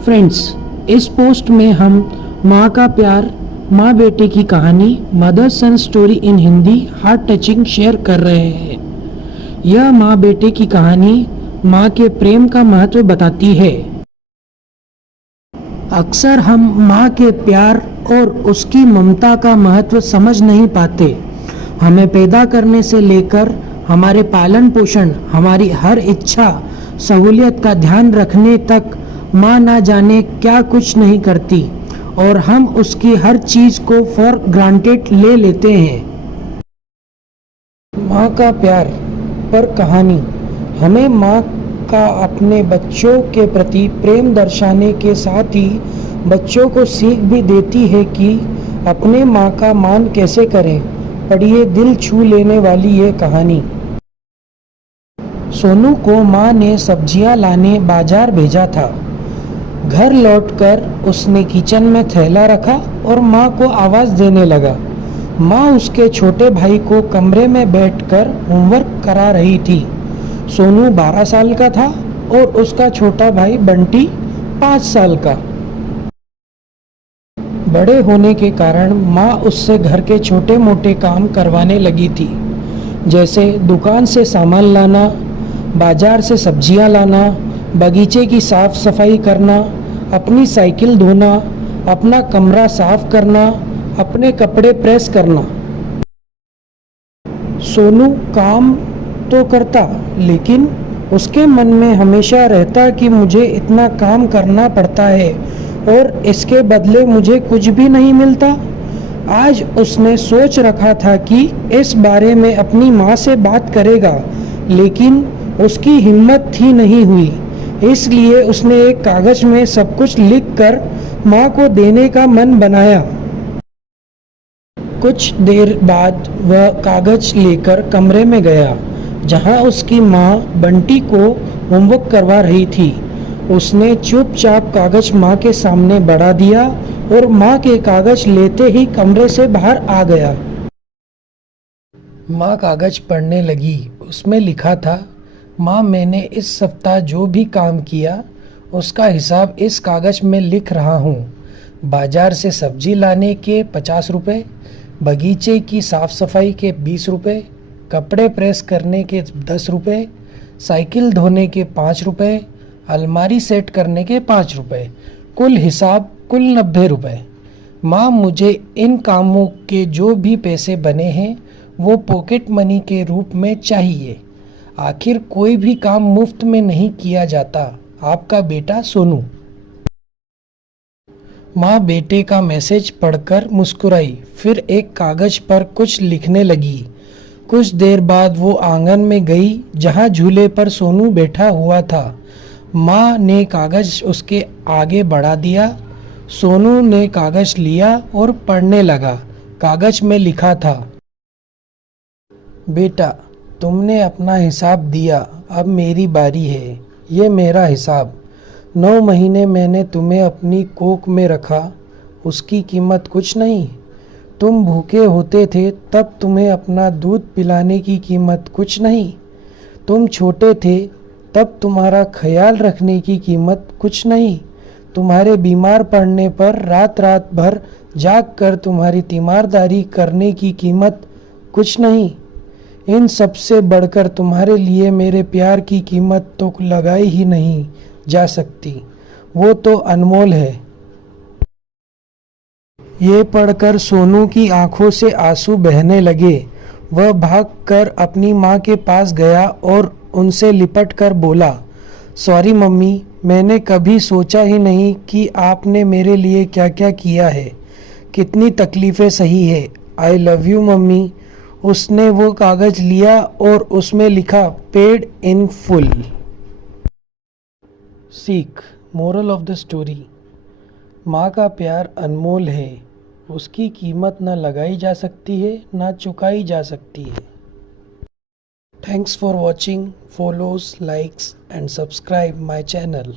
Friends, इस post में हम माँ का प्यार, माँ बेटे की कहानी, mother sun story in Hindi heart touching share कर रहे हैं। यह माँ बेटे की कहानी माँ के प्रेम का महत्व बताती है। अक्सर हम माँ के प्यार और उसकी ममता का महत्व समझ नहीं पाते। हमें पैदा करने से लेकर हमारे पालन पोषण, हमारी हर इच्छा सहूलियत का ध्यान रखने तक माँ ना जाने क्या कुछ नहीं करती और हम उसकी हर चीज़ को फॉर ग्रांटेड ले लेते हैं। माँ का प्यार पर कहानी हमें माँ का अपने बच्चों के प्रति प्रेम दर्शाने के साथ ही बच्चों को सीख भी देती है कि अपने माँ का मान कैसे करें। पढ़िए दिल छू लेने वाली ये कहानी। सोनू को माँ ने सब्जियां लाने बाजार भेजा था। घर लौटकर उसने किचन में थैला रखा और माँ को आवाज़ देने लगा। माँ उसके छोटे भाई को कमरे में बैठकर होमवर्क करा रही थी। सोनू 12 साल का था और उसका छोटा भाई बंटी 5 साल का। बड़े होने के कारण माँ उससे घर के छोटे मोटे काम करवाने लगी थी, जैसे दुकान से सामान लाना, बाजार से सब्जियां लाना, बगीचे की साफ सफाई करना, अपनी साइकिल धोना, अपना कमरा साफ करना, अपने कपड़े प्रेस करना। सोनू काम तो करता, लेकिन उसके मन में हमेशा रहता कि मुझे इतना काम करना पड़ता है और इसके बदले मुझे कुछ भी नहीं मिलता। आज उसने सोच रखा था कि इस बारे में अपनी माँ से बात करेगा, लेकिन उसकी हिम्मत ही नहीं हुई। इसलिए उसने एक कागज में सब कुछ लिखकर माँ को देने का मन बनाया। कुछ देर बाद वह कागज लेकर कमरे में गया, जहाँ उसकी माँ बंटी को होमवर्क करवा रही थी। उसने चुपचाप कागज माँ के सामने बढ़ा दिया और माँ के कागज लेते ही कमरे से बाहर आ गया। माँ कागज पढ़ने लगी। उसमें लिखा था, माँ मैंने इस सप्ताह जो भी काम किया उसका हिसाब इस कागज में लिख रहा हूँ। बाजार से सब्जी लाने के 50 रुपये, बगीचे की साफ सफाई के 20 रुपये, कपड़े प्रेस करने के 10 रुपये, साइकिल धोने के 5 रुपये, अलमारी सेट करने के 5 रुपये, कुल हिसाब कुल 90 रुपये। माँ मुझे इन कामों के जो भी पैसे बने हैं वो पॉकेट मनी के रूप में चाहिए। आखिर कोई भी काम मुफ्त में नहीं किया जाता। आपका बेटा सोनू। माँ बेटे का मैसेज पढ़कर मुस्कुराई, फिर एक कागज पर कुछ लिखने लगी। कुछ देर बाद वो आंगन में गई, जहाँ झूले पर सोनू बैठा हुआ था। माँ ने कागज उसके आगे बढ़ा दिया। सोनू ने कागज लिया और पढ़ने लगा। कागज में लिखा था, बेटा तुमने अपना हिसाब दिया, अब मेरी बारी है। ये मेरा हिसाब। 9 महीने मैंने तुम्हें अपनी कोख में रखा, उसकी कीमत कुछ नहीं। तुम भूखे होते थे तब तुम्हें अपना दूध पिलाने की कीमत कुछ नहीं। तुम छोटे थे तब तुम्हारा ख्याल रखने की कीमत कुछ नहीं। तुम्हारे बीमार पड़ने पर रात रात भर जाग कर तुम्हारी तीमारदारी करने की कीमत कुछ नहीं। इन सब से बढ़कर तुम्हारे लिए मेरे प्यार की कीमत तो लगाई ही नहीं जा सकती, वो तो अनमोल है। ये पढ़कर सोनू की आंखों से आंसू बहने लगे। वह भागकर अपनी माँ के पास गया और उनसे लिपट कर बोला, सॉरी मम्मी, मैंने कभी सोचा ही नहीं कि आपने मेरे लिए क्या क्या किया है, कितनी तकलीफ़ें सही है। I love you mummy. उसने वो कागज लिया और उसमें लिखा, पेड इन फुल। सीख, मोरल ऑफ द स्टोरी, माँ का प्यार अनमोल है। उसकी कीमत ना लगाई जा सकती है, ना चुकाई जा सकती है। Thanks for watching. Follows, likes and subscribe my channel.